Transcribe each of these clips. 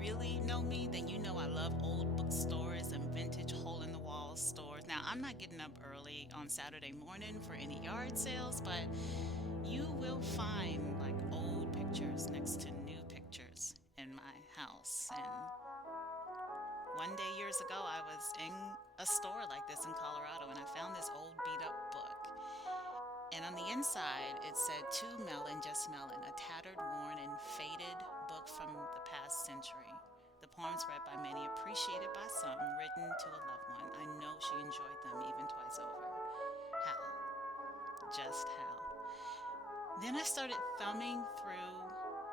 really know me, then you know I love old bookstores and vintage hole in the wall stores. Now, I'm not getting up early on Saturday morning for any yard sales, but you will find like old pictures next to new pictures in my house. And one day years ago, I was in a store like this in Colorado and I found this old beat up book. And on the inside, it said To Melon, Just Melon, a tattered, worn, and faded book from the past century. The poems read by many, appreciated by some, written to a loved one. I know she enjoyed them even twice over. How? Just how? Then I started thumbing through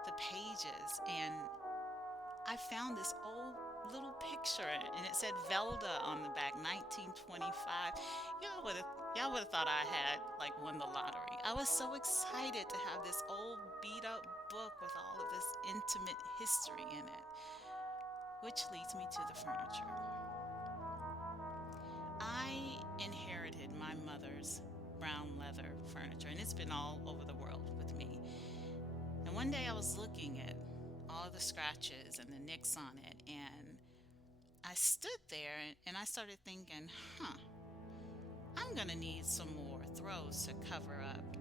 the pages and I found this old little picture and it said Velda on the back, 1925. Y'all would have thought I had like won the lottery. I was so excited to have this old beat up book with all of this intimate history in it, which leads me to the furniture. I inherited my mother's brown leather furniture and it's been all over the world with me. And one day I was looking at all the scratches and the nicks on it, and I stood there and I started thinking, I'm gonna need some more throws to cover up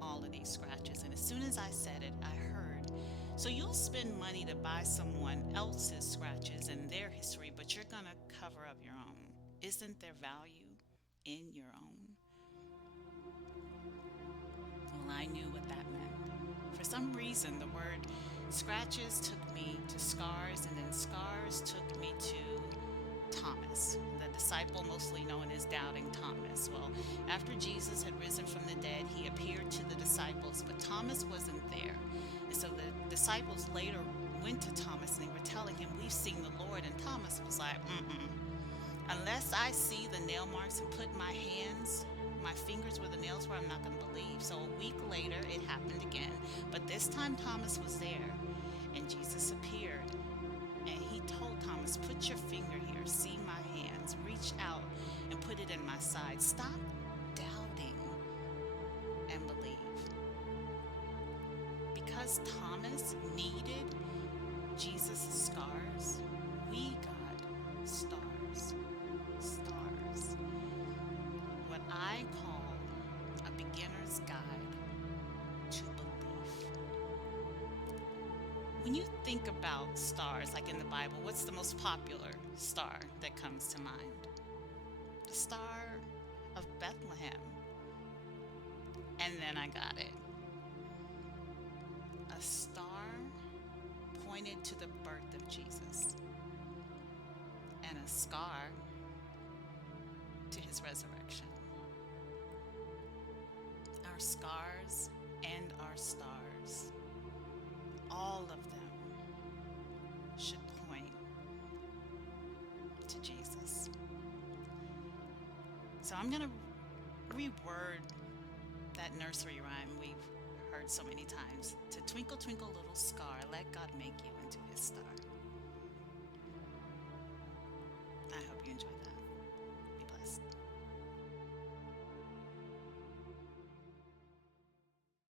all of these scratches. And as soon as I said it, I heard, so you'll spend money to buy someone else's scratches and their history, but you're gonna cover up your own. Isn't there value in your own? Well, I knew what that meant. For some reason, the word scratches took me to scars, and then scars took me to Thomas, the disciple mostly known as Doubting Thomas. Well, after Jesus had risen from the dead, he appeared to the disciples, but Thomas wasn't there. And so the disciples later went to Thomas and they were telling him, "We've seen the Lord." And Thomas was like, unless I see the nail marks and put my fingers where the nails were, I'm not going to believe. So a week later, it happened again. But this time, Thomas was there, and Jesus appeared. And he told Thomas, "Put your finger here, see my hands, reach out and put it in my side. Stop doubting and believe." Because Thomas needed Jesus' scars, we got stars. Stars. What I call a beginner's guide to belief. When you think about stars, like in the Bible, what's the most popular star that comes to mind? The Star of Bethlehem. And then I got it. A star pointed to the birth of Jesus, and a scar to his resurrection. Our scars and our stars, all of them should point to Jesus. So I'm going to reword that nursery rhyme we've heard so many times to "Twinkle, twinkle, little star, let God make you into his star." I hope you enjoyed that.